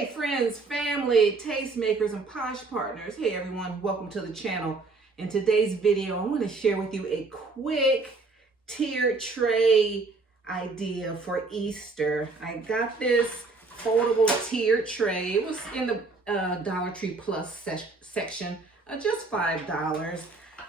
Hey friends, family, tastemakers, and posh partners. Hey everyone, welcome to the channel. In today's video, I want to share with you a quick tiered tray idea for Easter. I got this foldable tiered tray. It was in the Dollar Tree Plus section, just $5.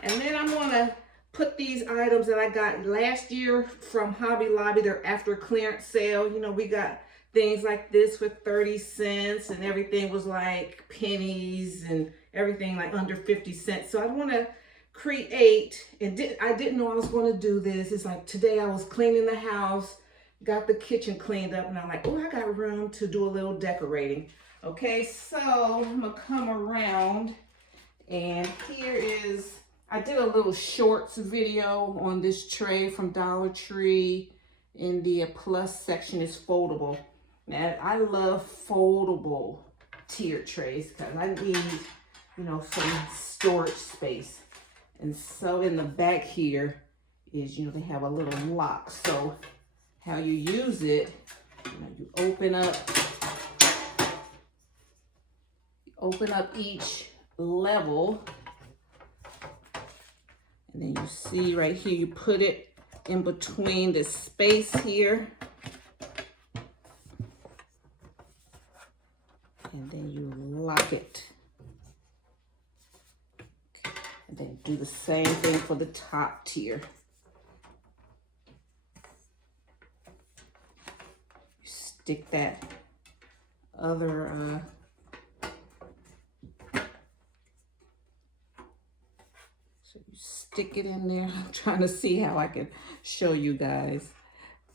And then I'm going to put these items that I got last year from Hobby Lobby. They're after clearance sale. You know, we got things like this for 30 cents and everything was like pennies and everything like under 50 cents. So I want to create, and I didn't know I was going to do this. It's like today I was cleaning the house, got the kitchen cleaned up, and I'm like, oh, I got room to do a little decorating. Okay, so I'm going to come around, and here is, I did a little shorts video on this tray from Dollar Tree. In the plus section is foldable. Now, I love foldable tiered trays because I need, you know, some storage space. And so in the back here is, you know, they have a little lock. So how you use it, you know, you open up each level. And then you see right here, you put it in between the space here. And then you lock it. Okay. And then do the same thing for the top tier. You stick that other so you stick it in there. I'm trying to see how I can show you guys.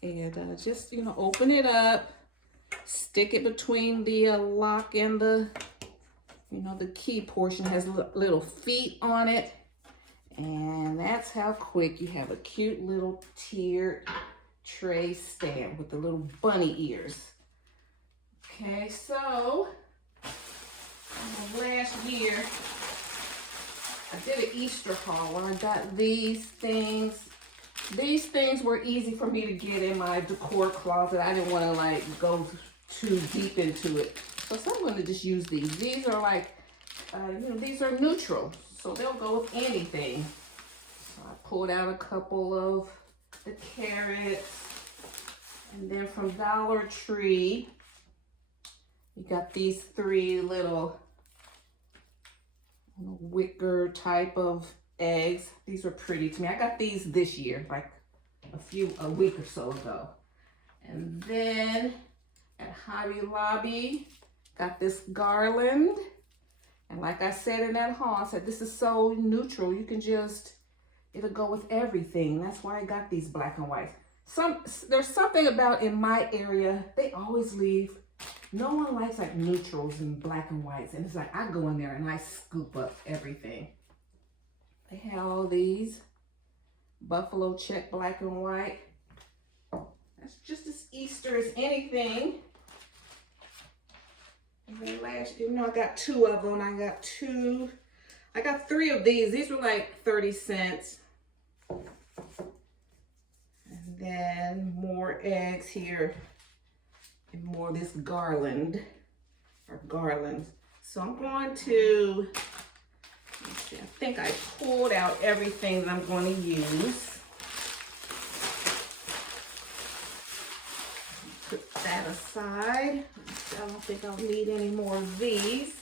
And just, you know, open it up. Stick it between the lock and the, you know, the key portion has little feet on it. And that's how quick you have a cute little tiered tray stand with the little bunny ears. Okay, so last year I did an Easter haul where I got these things. These things were easy for me to get in my decor closet. I didn't want to like go too deep into it. So I'm going to just use these. These are like, you know, these are neutral. So they'll go with anything. So I pulled out a couple of the carrots. And then from Dollar Tree, you got these three little wicker type of eggs. These are pretty to me. I got these this year, like a week or so ago. And then at Hobby Lobby, got this garland. And like I said in that haul, I said this is so neutral. You can just, it'll go with everything. That's why I got these black and whites. There's something about in my area, they always leave. No one likes like neutrals and black and whites. And it's like I go in there and I scoop up everything. They have all these buffalo check black and white. That's just as Easter as anything. And then last year, you know, I got two of them. I got three of these. These were like 30 cents. And then more eggs here. And more of this garland, or garlands. So I'm going to, let's see, I think I pulled out everything that I'm going to use. Put that aside. I don't think I'll need any more of these.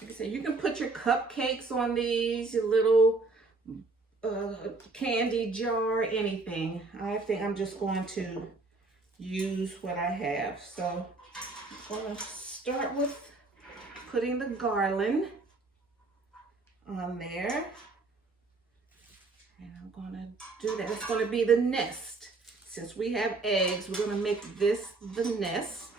Like I said, you can put your cupcakes on these, your little candy jar, anything. I think I'm just going to use what I have. So I'm going to start with putting the garland on there. And I'm going to do that. It's going to be the nest. Since we have eggs, we're going to make this the nest.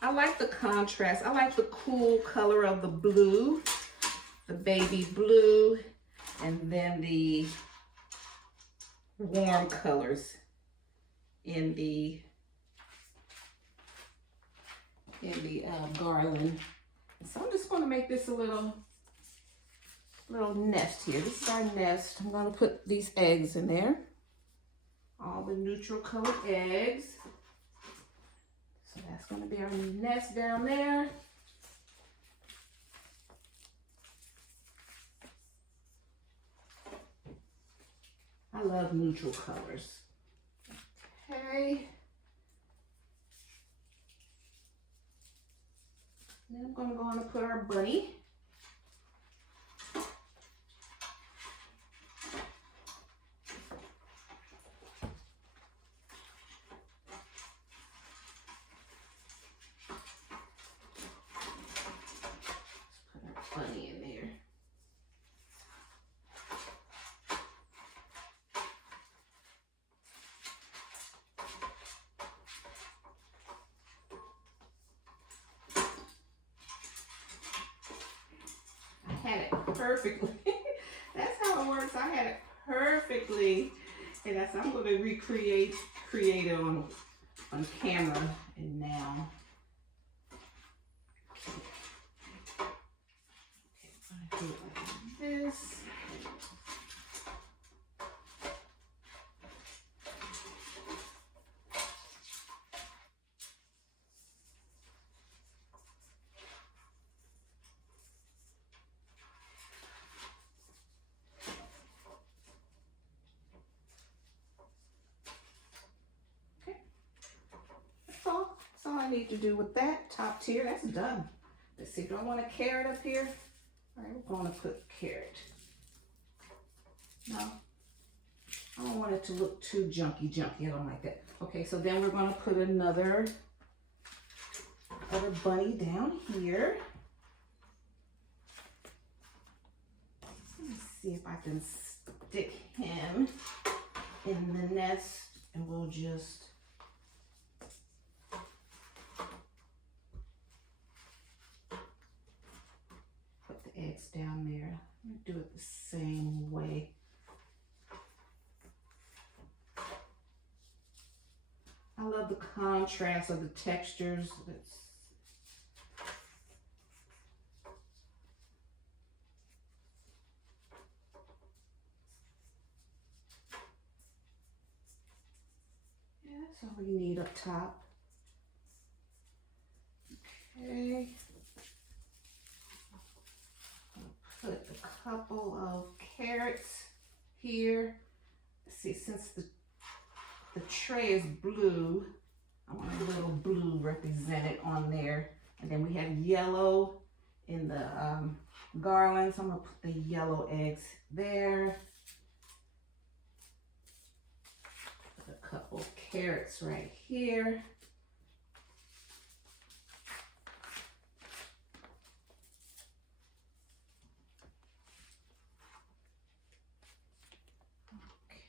I like the contrast. I like the cool color of the blue, the baby blue, and then the warm colors in the garland. So I'm just going to make this a little little nest here. This is our nest. I'm gonna put these eggs in there. All the neutral colored eggs. So that's gonna be our nest down there. I love neutral colors. Okay. Then I'm gonna go on and put our bunny. Bunny in there. I had it perfectly. That's how it works. I had it perfectly. And that's I'm going to create it on camera and now. Do it like this. Okay. That's all I need to do with that top tier. That's done. Let's see, do I want a carrot up here? All right, we're going to put carrot. No, I don't want it to look too junky. I don't like that. Okay, so then we're going to put another bunny down here. Let me see if I can stick him in the nest, and we'll just eggs down there. I'm gonna do it the same way. I love the contrast of the textures. Yeah, that's all we need up top. Okay. Put a couple of carrots here. Let's see, since the tray is blue, I want a little blue represented on there. And then we have yellow in the garland, so I'm gonna put the yellow eggs there. Put a couple of carrots right here.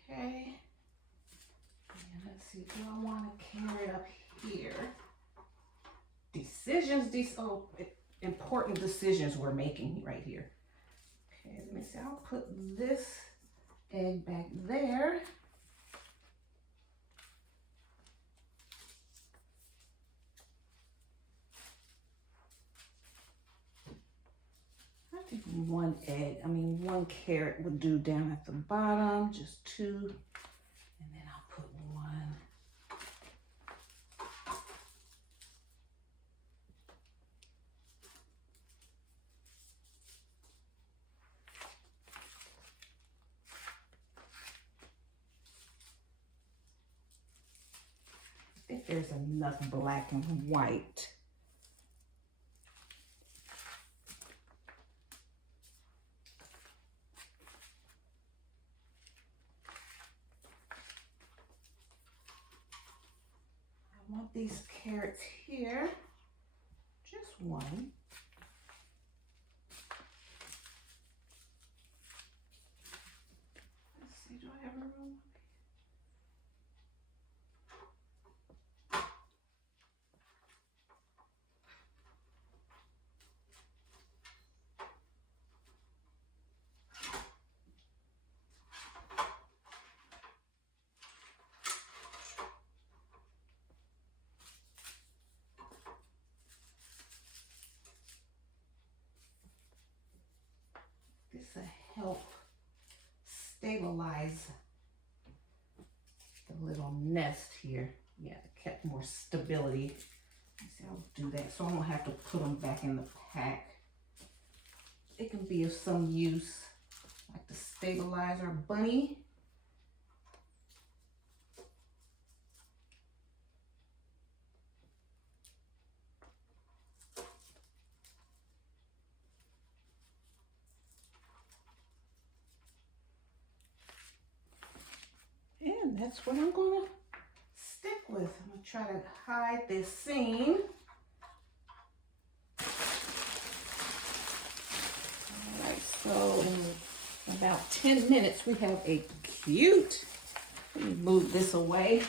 Okay, and let's see, do I want to carry it up here? Important decisions we're making right here. Okay, let me see, I'll put this egg back there. I think one carrot would do down at the bottom, just two, and then I'll put one. I think there's enough black and white. I want these carrots here, just one. Let's see, do I have a room? This to help stabilize the little nest here. Yeah, to get more stability. See, I'll do that so I don't have to put them back in the pack. It can be of some use, like to stabilize our bunny. And that's what I'm gonna stick with. I'm gonna try to hide this seam. All right, so in about 10 minutes, we have a cute, let me move this away,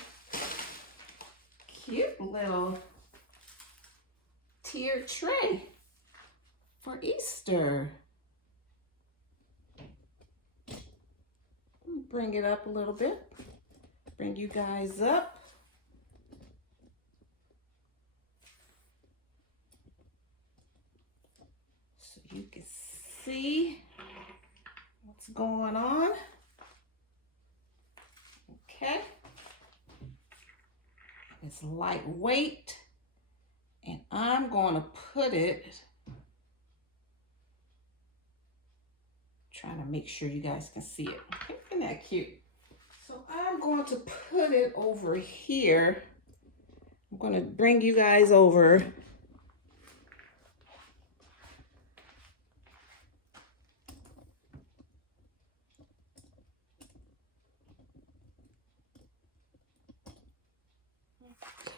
cute little tiered tray for Easter. Bring it up a little bit. Bring you guys up. So you can see what's going on. Okay. It's lightweight. And I'm going to put it, trying to make sure you guys can see it. Okay, isn't that cute? So I'm going to put it over here. I'm going to bring you guys over.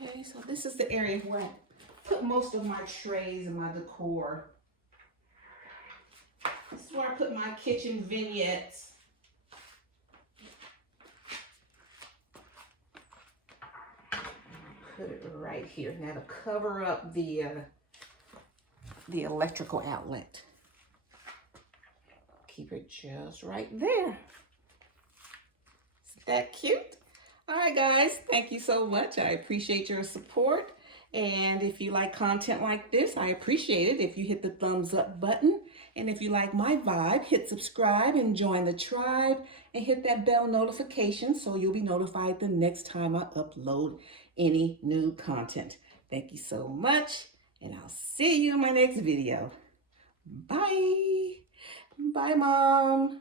Okay, so this is the area where I put most of my trays and my decor. This is where I put my kitchen vignettes. Put it right here. Now to cover up the electrical outlet. Keep it just right there. Isn't that cute? All right, guys, thank you so much. I appreciate your support. And if you like content like this, I appreciate it if you hit the thumbs up button. And if you like my vibe, hit subscribe and join the tribe and hit that bell notification so you'll be notified the next time I upload any new content. Thank you so much, and I'll see you in my next video. Bye. Bye, Mom.